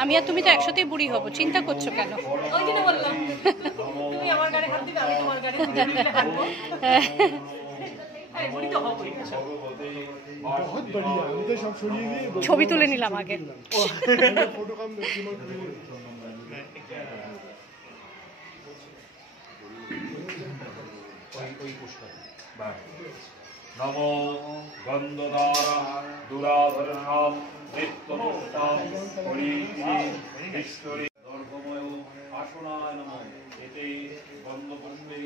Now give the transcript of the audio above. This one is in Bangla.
আমি আর তুমি তো একসাথেই বুড়ি হব, চিন্তা করছো কেন? ছবি তুলে নিলাম আগে। নমো গন্ধধারা দুরাধর্ষাম নিত্যপুষ্টাম হরিশ্বরী দর্ঘময় আসনায় নমঃ এতে গন্ধপুষ্পে